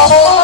Oh,